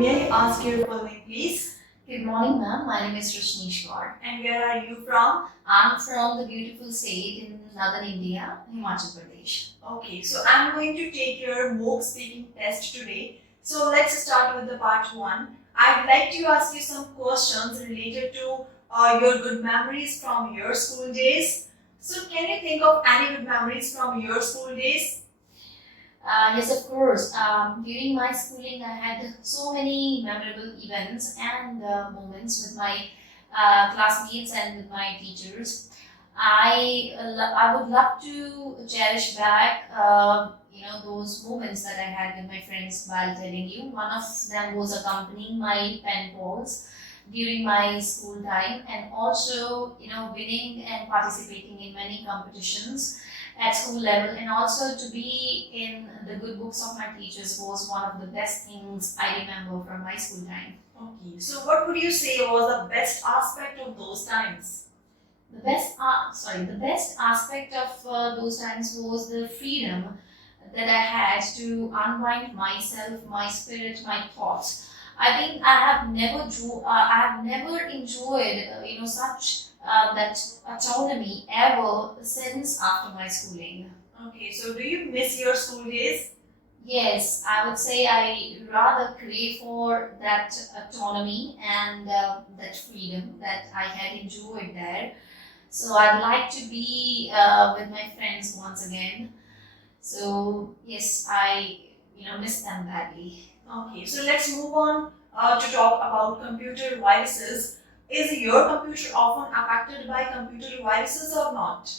May I ask your full name, please? Good morning, ma'am. My name is Rashnish Kaur. And where are you from? I'm from the beautiful state in northern India, Himachal Pradesh. Okay, so I'm going to take your mock speaking test today. So let's start with the part 1. I'd like to ask you some questions related to your good memories from your school days. So can you think of any good memories from your school days? Yes, of course. During my schooling, I had so many memorable events and moments with my classmates and with my teachers. I would love to cherish back, those moments that I had with my friends while telling you. One of them was accompanying my pen pals during my school time, and also, winning and participating in many competitions at school level, and also to be in the good books of my teachers was one of the best things I remember from my school time. Okay, so what would you say was the best aspect of those times? The best aspect of those times was the freedom that I had to unwind myself, my spirit, my thoughts. I think I have never enjoyed, such that autonomy ever since after my schooling. Okay, so do you miss your school days? Yes, I would say I rather crave for that autonomy and that freedom that I had enjoyed there. So I'd like to be with my friends once again. So yes, I miss them badly. Okay, so let's move on to talk about computer viruses. Is your computer often affected by computer viruses or not?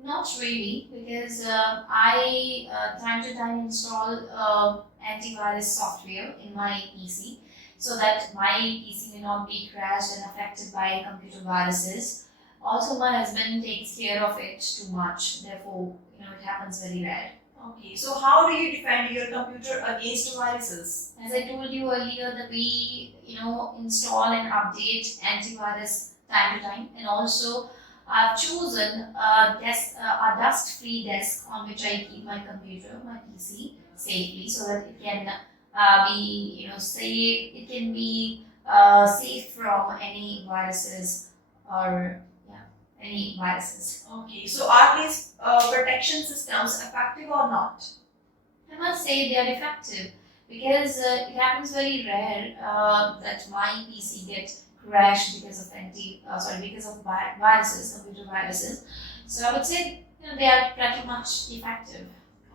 Not really, because I time to time install antivirus software in my PC so that my PC may not be crashed and affected by computer viruses. Also, my husband takes care of it too much, therefore, it happens very rare. Okay, so how do you defend your computer against viruses? As I told you earlier, that we install and update antivirus time to time, and also I've chosen a dust-free desk on which I keep my computer, my PC, safely, so that it can be safe. It can be safe from any viruses or any viruses. Okay, so are these protection systems effective or not? I must say they are effective because it happens very rare that my PC gets crashed because of viruses, computer viruses. So I would say they are pretty much effective.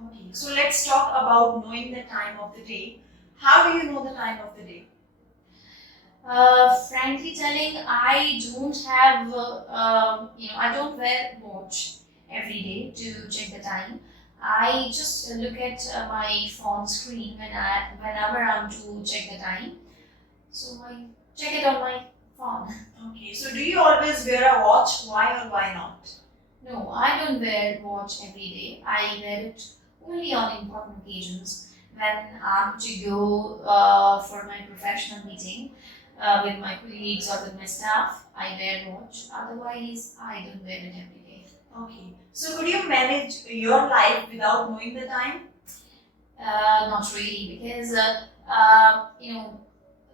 Okay, so let's talk about knowing the time of the day. How do you know the time of the day? Frankly telling, I don't have, I don't wear watch every day to check the time. I just look at my phone screen whenever I'm to check the time. So I check it on my phone. Okay, so do you always wear a watch? Why or why not? No, I don't wear watch every day. I wear it only on important occasions when I'm to go for my professional meeting. With my colleagues or with my staff, I wear watch. Otherwise, I don't wear it every day. Okay. So could you manage your life without knowing the time? Not really, because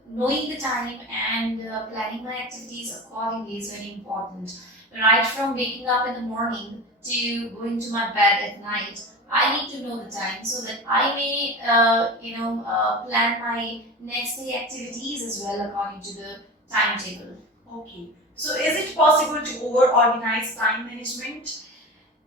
knowing the time and planning my activities accordingly is very important. Right from waking up in the morning to going to my bed at night, I need to know the time so that I may, plan my next day activities as well according to the timetable. Okay. So is it possible to over-organize time management?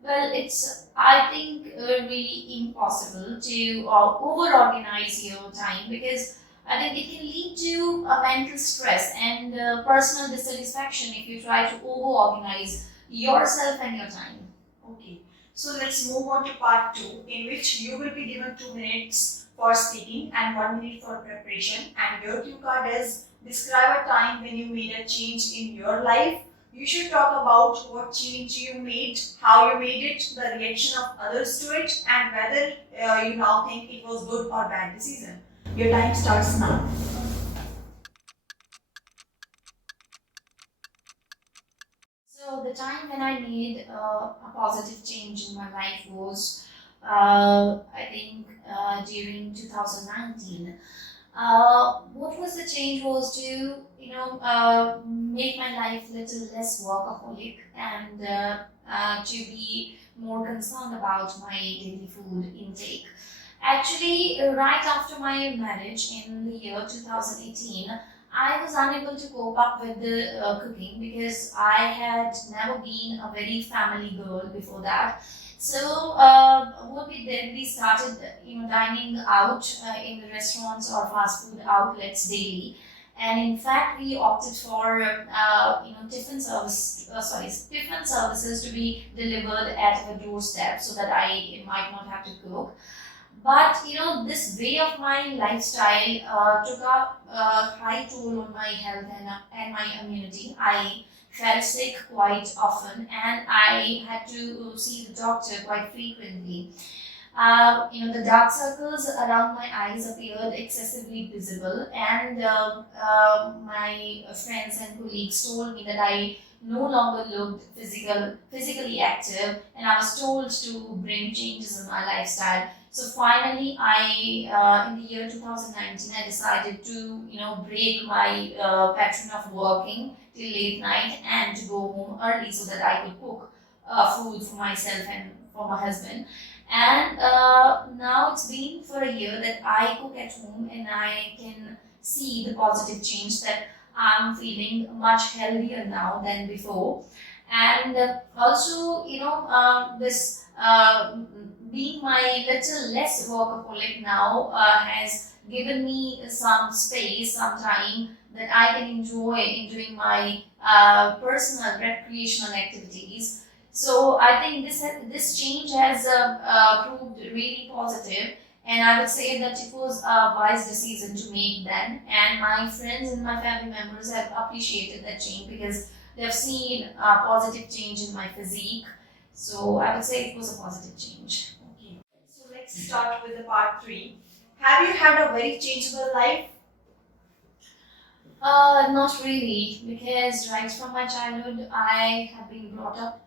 Well, it's, I think, really impossible to over-organize your time, because I think it can lead to mental stress and personal dissatisfaction if you try to over-organize yourself and your time. Okay. So let's move on to part 2, in which you will be given 2 minutes for speaking and 1 minute for preparation. And your cue card is describe a time when you made a change in your life. You should talk about what change you made, how you made it, the reaction of others to it, and whether you now think it was good or bad decision. Your time starts now. So the time when I made a positive change in my life was, I think, during 2019. What was the change was to make my life a little less workaholic and to be more concerned about my daily food intake. Actually, right after my marriage in the year 2018, I was unable to cope up with the cooking because I had never been a very family girl before that. So what we did, we started dining out in the restaurants or fast food outlets daily, and in fact we opted for tiffin services to be delivered at our doorstep so that I might not have to cook. But this way of my lifestyle took a high toll on my health and my immunity. I felt sick quite often, and I had to see the doctor quite frequently. The dark circles around my eyes appeared excessively visible, and my friends and colleagues told me that I no longer looked physically active, and I was told to bring changes in my lifestyle. So finally, in the year 2019, I decided to break my pattern of working till late night and to go home early so that I could cook food for myself and for my husband. And now it's been for a year that I cook at home, and I can see the positive change that I'm feeling much healthier now than before. And also, this being my little less workaholic now has given me some space, some time that I can enjoy in doing my personal recreational activities. So I think this change has proved really positive, and I would say that it was a wise decision to make then. And my friends and my family members have appreciated that change because they've seen a positive change in my physique. So I would say it was a positive change. Okay. So let's start with the part 3. Have you had a very changeable life? Not really, because right from my childhood I have been brought up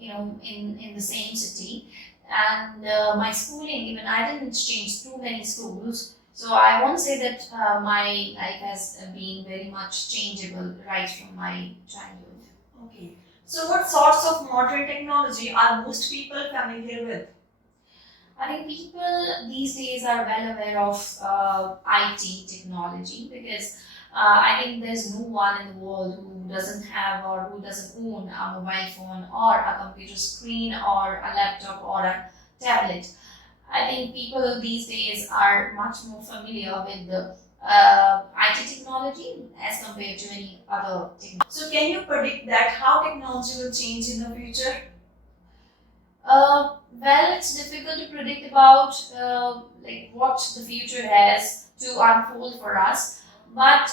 in the same city, and my schooling, even I didn't change too many schools, so I won't say that my life has been very much changeable right from my childhood. Okay. So what sorts of modern technology are most people familiar with? I think people these days are well aware of IT technology because I think there's no one in the world who doesn't have or who doesn't own a mobile phone or a computer screen or a laptop or a tablet. I think people these days are much more familiar with the IT technology as compared to any other technology. So can you predict that how technology will change in the future? Well, it's difficult to predict about what the future has to unfold for us. But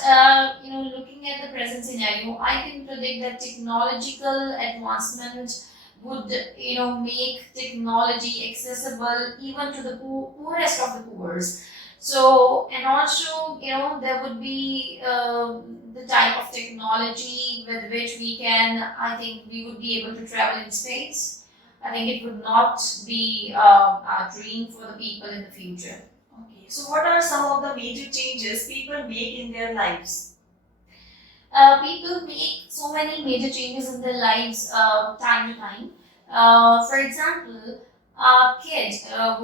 looking at the present scenario, I can predict that technological advancement would make technology accessible even to the poorest of the poors. So, and also there would be the type of technology with which we can, I think we would be able to travel in space. I think it would not be a dream for the people in the future. Okay. So what are some of the major changes people make in their lives? People make so many major changes in their lives time to time. For example, a kid a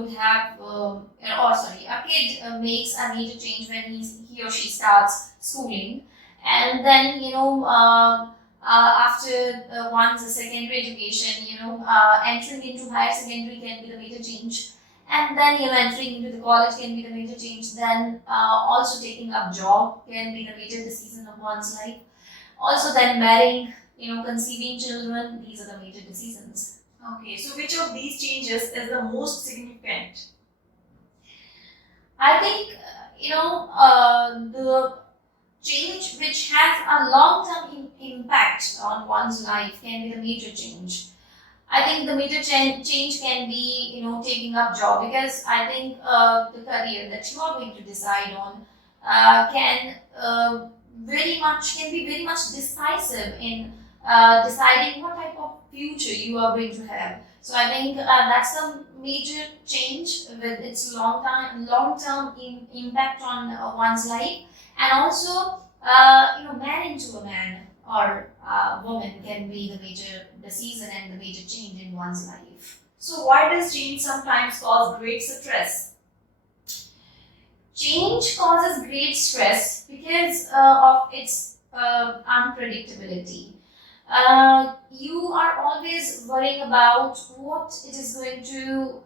kid makes a major change when he or she starts schooling, and then after one's secondary education, entering into higher secondary can be the major change, and then entering into the college can be the major change. Then also taking up job can be the major decision of one's life. Also, then marrying, conceiving children, these are the major decisions. Okay, so which of these changes is the most significant? I think the change which has a long-term impact on one's life can be the major change. I think the major change can be taking up job, because I think the career that you are going to decide on can be very much decisive in deciding what type of future you are going to have. So I think that's the major change with its long-term impact on one's life, and also marrying to a man or woman can be the major decision and the major change in one's life. So why does change sometimes cause great stress? Change causes great stress because of its unpredictability. You are always worrying about what it is going to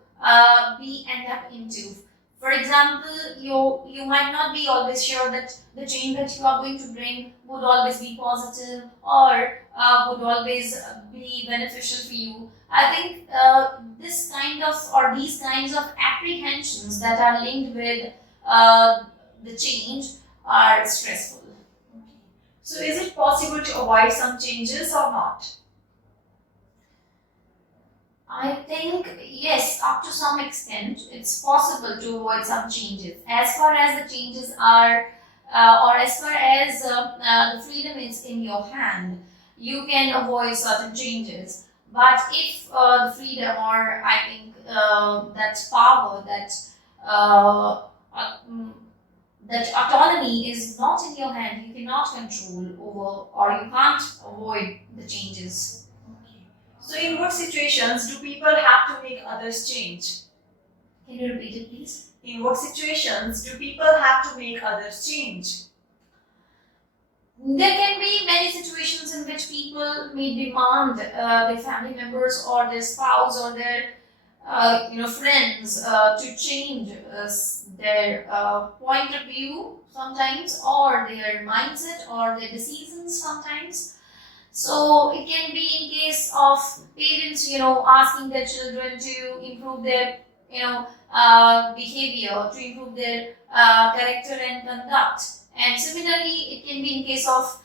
be end up into. For example, you might not be always sure that the change that you are going to bring would always be positive or would always be beneficial for you. I think these kinds of apprehensions that are linked with the change are stressful. So is it possible to avoid some changes or not? I think yes, up to some extent, it's possible to avoid some changes. As far as the changes are, or as far as the freedom is in your hand, you can avoid certain changes. But if the freedom, or I think that power, that autonomy is not in your hand, you cannot control over, or you can't avoid the changes. So in what situations do people have to make others change? Can you repeat it, please? In what situations do people have to make others change? There can be many situations in which people may demand their family members or their spouse or their friends to change their point of view sometimes, or their mindset or their decisions sometimes. So it can be in case of parents, asking their children to improve their, behavior, to improve their character and conduct. And similarly, it can be in case of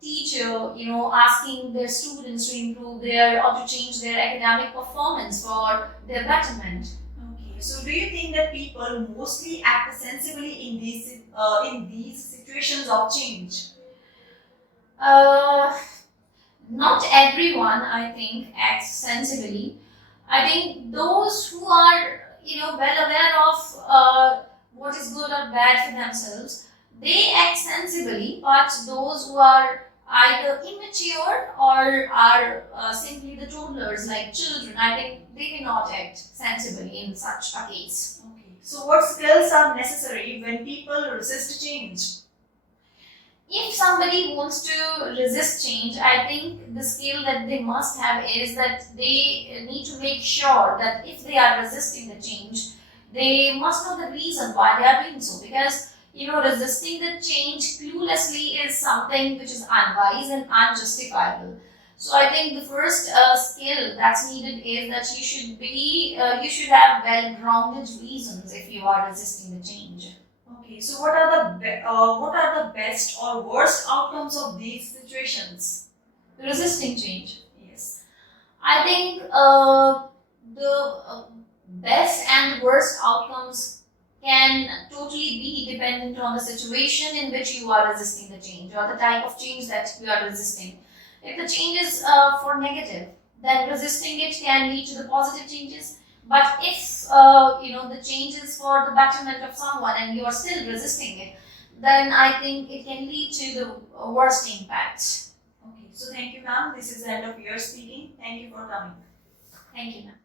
teacher, asking their students to improve their or to change their academic performance for their betterment. Okay. So do you think that people mostly act sensibly in these situations of change? Not everyone, I think, acts sensibly. I think those who are, well aware of what is good or bad for themselves, they act sensibly. But those who are either immature or are simply the toddlers, like children, I think they may not act sensibly in such a case. Okay. So what skills are necessary when people resist change? If somebody wants to resist change, I think the skill that they must have is that they need to make sure that if they are resisting the change, they must know the reason why they are doing so. Because, resisting the change cluelessly is something which is unwise and unjustifiable. So I think the first skill that's needed is that you should have well-grounded reasons if you are resisting the change. Okay, so what are the best or worst outcomes of these situations? Resisting change. Yes. I think the best and worst outcomes can totally be dependent on the situation in which you are resisting the change or the type of change that you are resisting. If the change is for negative, then resisting it can lead to the positive changes. But if the change is for the betterment of someone and you are still resisting it, then I think it can lead to the worst impact. Okay, so thank you, ma'am. This is the end of your speaking. Thank you for coming. Thank you, ma'am.